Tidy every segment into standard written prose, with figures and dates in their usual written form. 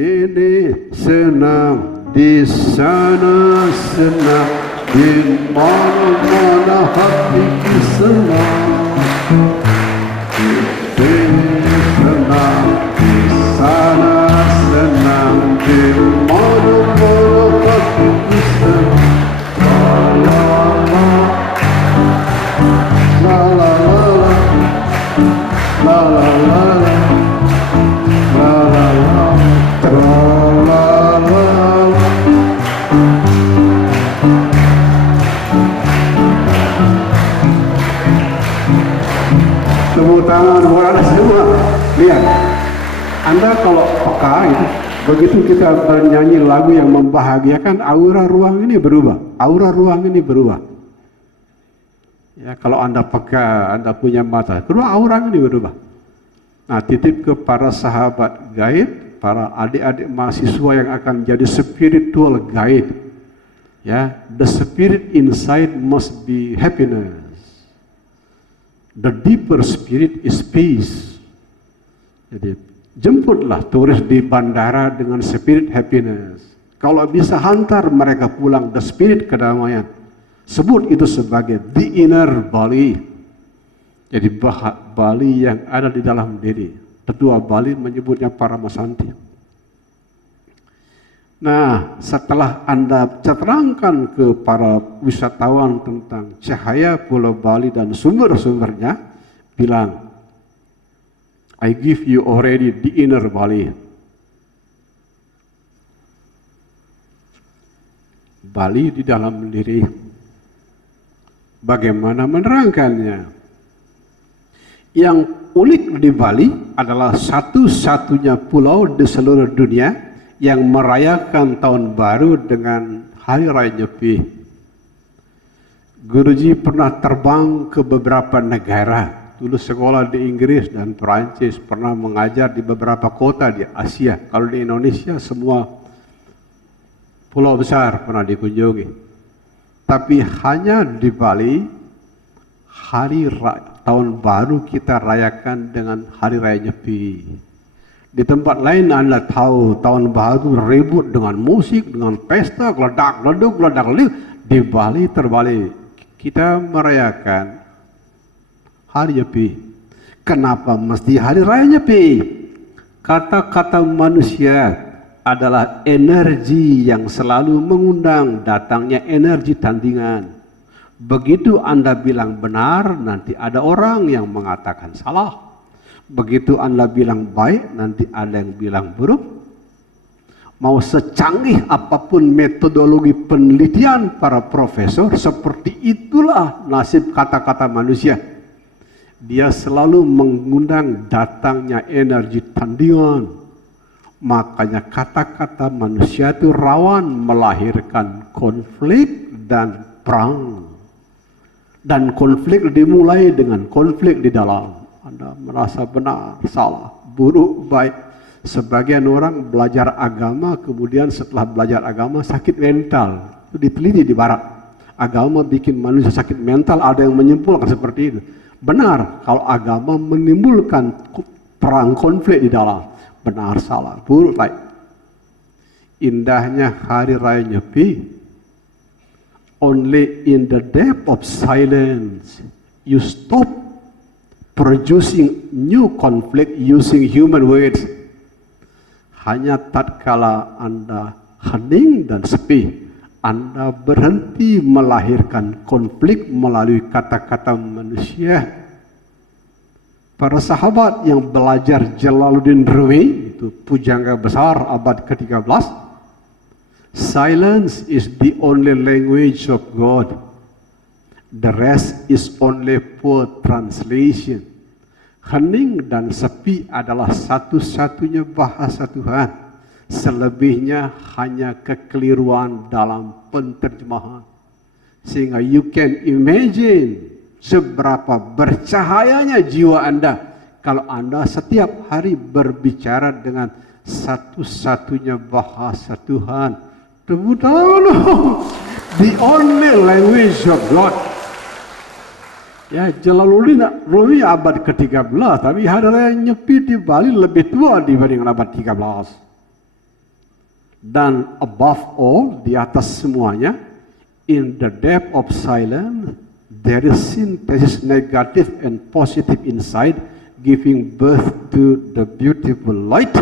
sini senang, di sana senang, di mana-mana hatiku senang. Di sini senang, di sana senang, di mana-mana hatiku senang. La la la la, la la la la, la la la, la la la. Tepuk tangan buat semua. Lihat, Anda kalau peka itu, begitu kita bernyanyi lagu yang membahagiakan, aura ruang ini berubah. Aura ruang ini berubah. Ya, kalau Anda peka, Anda punya mata, kedua aura ini berubah. Nah, titip ke para sahabat guide, para adik-adik mahasiswa yang akan jadi spiritual guide. Ya, the spirit inside must be happiness. The deeper spirit is peace. Jadi, jemputlah turis di bandara dengan spirit happiness. Kalau bisa hantar mereka pulang the spirit kedamaian. Sebut itu sebagai the inner Bali. Jadi Bali yang ada di dalam diri. Tetua Bali menyebutnya Paramasanti. Nah, setelah Anda terangkan ke para wisatawan tentang cahaya Pulau Bali dan sumber-sumbernya, bilang, I give you already the inner Bali. Bali di dalam diri. Bagaimana menerangkannya? Yang unik di Bali adalah satu-satunya pulau di seluruh dunia yang merayakan tahun baru dengan Hari Raya Nyepi. Guruji pernah terbang ke beberapa negara, dulu sekolah di Inggris dan Perancis, pernah mengajar di beberapa kota di Asia. Kalau di Indonesia semua pulau besar pernah dikunjungi. Tapi hanya di Bali, tahun baru kita rayakan dengan Hari Raya Nyepi. Di tempat lain Anda tahu tahun baru ribut dengan musik, dengan pesta, geledak-leduk. Di Bali terbalik, kita merayakan Hari Nyepi. Kenapa mesti Hari Raya Nyepi? Kata-kata manusia adalah energi yang selalu mengundang datangnya energi tandingan. Begitu Anda bilang benar, nanti ada orang yang mengatakan salah. Begitu Anda bilang baik, nanti ada yang bilang buruk. Mau secanggih apapun metodologi penelitian para profesor, seperti itulah nasib kata-kata manusia. Dia selalu mengundang datangnya energi tandingan. Makanya kata-kata manusia itu rawan melahirkan konflik dan perang. Dan konflik dimulai dengan konflik di dalam. Anda merasa benar, salah, buruk, baik. Sebagian orang belajar agama, kemudian setelah belajar agama sakit mental. Itu diteliti di barat. Agama bikin manusia sakit mental, ada yang menyimpulkan seperti itu. Benar, kalau agama menimbulkan perang konflik di dalam. Benar, salah, buruk, baik. Indahnya Hari Raya Nyepi, only in the depth of silence you stop producing new conflict using human words. Hanya tatkala Anda hening dan sepi, Anda berhenti melahirkan konflik melalui kata-kata manusia. Para sahabat yang belajar Jalaluddin Rumi, itu pujangga besar abad ke-13, silence is the only language of God. The rest is only poor translation. Hening dan sepi adalah satu-satunya bahasa Tuhan. Selebihnya hanya kekeliruan dalam penterjemahan. Sehingga you can imagine seberapa bercahayanya jiwa Anda kalau Anda setiap hari berbicara dengan satu-satunya bahasa Tuhan. Tepuk tangan. The only language of God. Ya, Jalaluddin Rumi abad ke-13, tapi Hari Raya Nyepi di Bali lebih tua dibanding abad 13. Dan above all, di atas semuanya, in the depth of silence, there is synthesis negative and positive inside, giving birth to the beautiful light.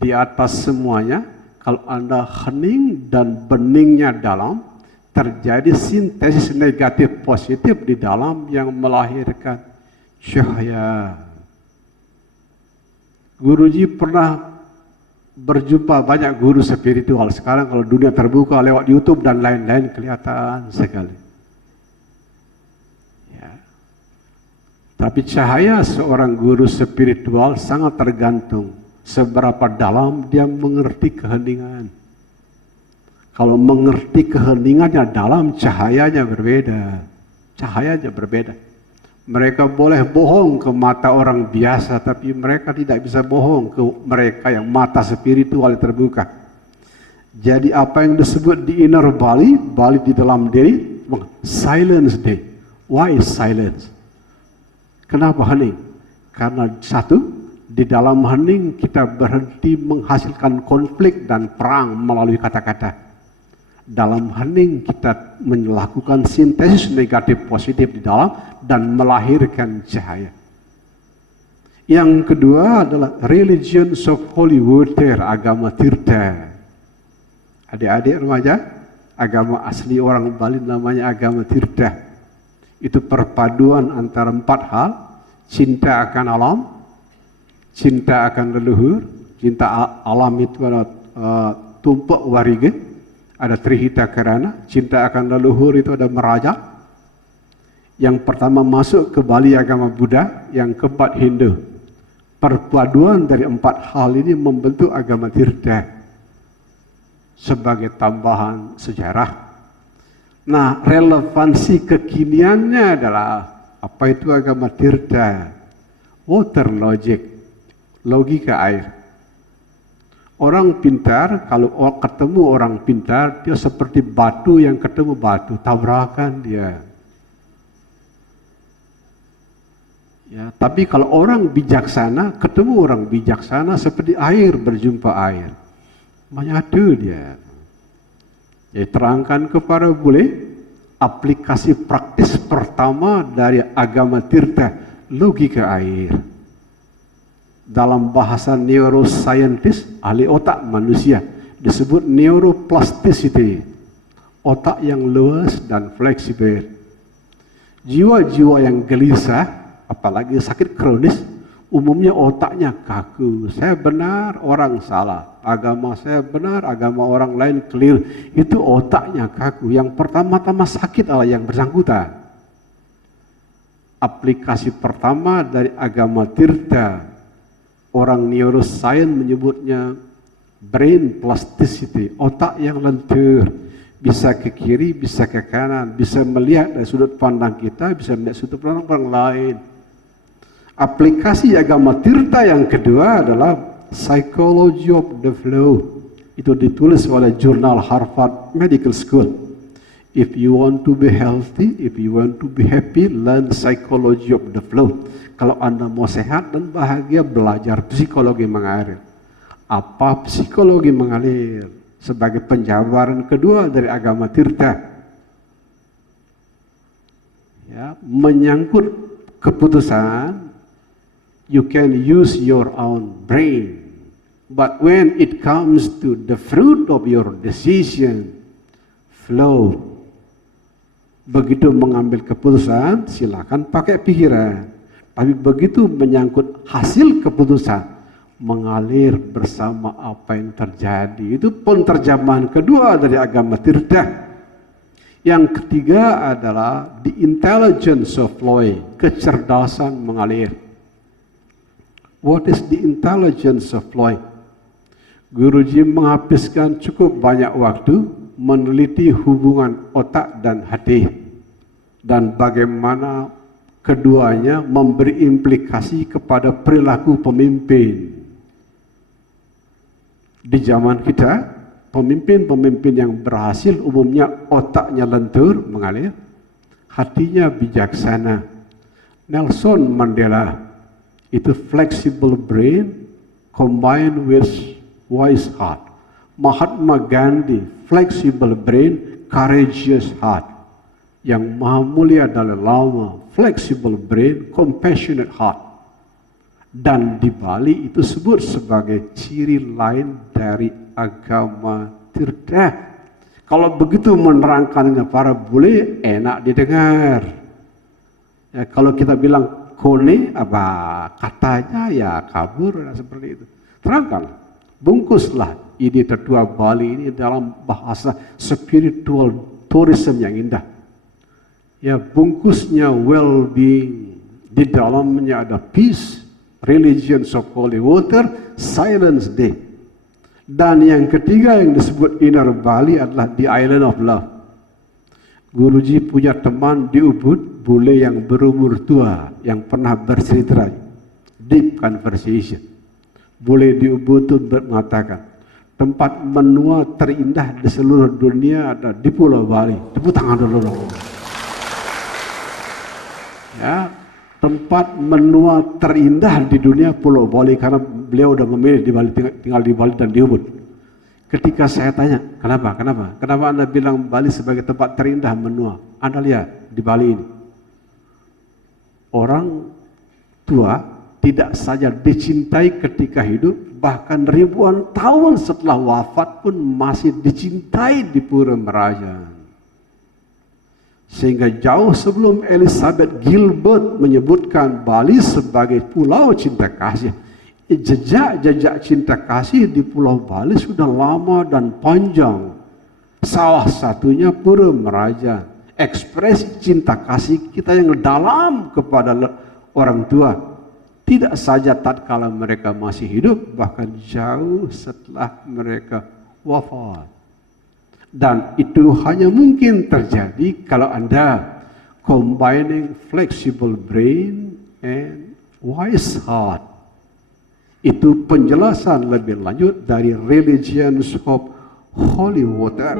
Di atas semuanya, kalau Anda hening dan beningnya dalam, terjadi sintesis negatif positif di dalam yang melahirkan cahaya. Guruji pernah berjumpa banyak guru spiritual. Sekarang kalau dunia terbuka lewat YouTube dan lain-lain kelihatan sekali. Ya. Tapi cahaya seorang guru spiritual sangat tergantung seberapa dalam dia mengerti keheningan. Kalau mengerti keheningannya dalam, cahayanya berbeda. Cahayanya berbeda. Mereka boleh bohong ke mata orang biasa, tapi mereka tidak bisa bohong ke mereka yang mata spiritual terbuka. Jadi apa yang disebut di inner Bali, Bali di dalam diri, silence day. Why silence? Kenapa hening? Karena satu, di dalam hening kita berhenti menghasilkan konflik dan perang melalui kata-kata. Dalam hening kita melakukan sintesis negatif positif di dalam dan melahirkan cahaya. Yang kedua adalah religions of holy water, agama tirta. Adik-adik remaja, agama asli orang Bali namanya agama tirta. Itu perpaduan antara 4 hal: cinta akan alam, cinta akan leluhur. Cinta alam itu adalah tumpak warige, ada trihita karana. Cinta akan leluhur itu ada meraja. Yang pertama masuk ke Bali agama Buddha, yang keempat Hindu. Perpaduan dari 4 hal ini membentuk agama tirta sebagai tambahan sejarah. Nah, relevansi kekiniannya adalah apa itu agama tirta? Water logic, logika air. Orang pintar, kalau ketemu orang pintar, dia seperti batu yang ketemu batu, tabrakan dia. Ya, tapi kalau orang bijaksana, ketemu orang bijaksana seperti air berjumpa air. Menyatu dia. Ya, terangkan kepada boleh aplikasi praktis pertama dari agama tirta, logika air. Dalam bahasa neuroscientist, ahli otak manusia, disebut neuroplasticity, otak yang luas dan fleksibel. Jiwa-jiwa yang gelisah, apalagi sakit kronis, umumnya otaknya kaku. Saya benar, orang salah. Agama saya benar, agama orang lain clear. Itu otaknya kaku. Yang pertama-tama sakit adalah yang bersangkutan. Aplikasi pertama dari agama tirta, orang neuroscience menyebutnya brain plasticity, otak yang lentur, bisa ke kiri, bisa ke kanan, bisa melihat dari sudut pandang kita, bisa melihat sudut pandang orang lain. Aplikasi agama tirta yang kedua adalah psychology of the flow. Itu ditulis oleh jurnal Harvard Medical School. If you want to be healthy, if you want to be happy, learn psychology of the flow. Kalau Anda mau sehat dan bahagia, belajar psikologi mengalir. Apa psikologi mengalir? Sebagai penjabaran kedua dari agama tirta. Ya, menyangkut keputusan, you can use your own brain. But when it comes to the fruit of your decision, flow. Begitu mengambil keputusan, silakan pakai pikiran. Tapi begitu menyangkut hasil keputusan, mengalir bersama apa yang terjadi. Itu penterjemahan kedua dari agama tirta. Yang ketiga adalah the intelligence of flowing, kecerdasan mengalir. What is the intelligence of flowing? Guruji menghabiskan cukup banyak waktu meneliti hubungan otak dan hati dan bagaimana keduanya memberi implikasi kepada perilaku pemimpin. Di zaman kita, pemimpin-pemimpin yang berhasil umumnya otaknya lentur, mengalir, hatinya bijaksana. Nelson Mandela itu flexible brain combined with wise heart. Mahatma Gandhi, flexible brain, courageous heart. Yang Maha Mulia Dalai Lama, flexible brain, compassionate heart. Dan di Bali itu sebut sebagai ciri lain dari agama Tirta. Kalau begitu menerangkannya para bule, enak didengar. Ya, kalau kita bilang kone, apa katanya ya kabur, seperti itu. Terangkan, bungkuslah ide tertua Bali ini dalam bahasa spiritual tourism yang indah. Ya, bungkusnya well-being, di dalamnya ada peace, religions of holy water, silence day. Dan yang ketiga yang disebut inner Bali adalah the island of love. Guruji punya teman di Ubud, bule yang berumur tua, yang pernah bercerita, deep conversation. Bule di Ubud itu mengatakan, tempat menua terindah di seluruh dunia ada di Pulau Bali. Tepuk tangan dulu dong. Ya, tempat menua terindah di dunia Pulau Bali, karena beliau udah memilih di Bali, tinggal di Bali dan di Ubud. Ketika saya tanya, kenapa Anda bilang Bali sebagai tempat terindah menua? Anda lihat di Bali ini, orang tua tidak saja dicintai ketika hidup, bahkan ribuan tahun setelah wafat pun masih dicintai di Pura Merajan. Sehingga jauh sebelum Elizabeth Gilbert menyebutkan Bali sebagai pulau cinta kasih, jejak-jejak cinta kasih di Pulau Bali sudah lama dan panjang. Salah satunya Pura Merajan, ekspresi cinta kasih kita yang dalam kepada orang tua. Tidak saja tatkala mereka masih hidup, bahkan jauh setelah mereka wafat. Dan itu hanya mungkin terjadi kalau Anda combining flexible brain and wise heart. Itu penjelasan lebih lanjut dari Religions of Holy Water.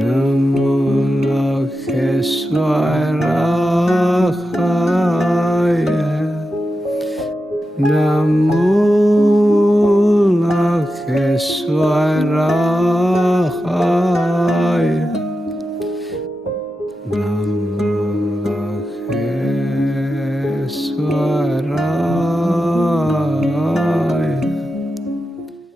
Namo Lokeswara Namo Lokeswaraya Namo Lokeswaraya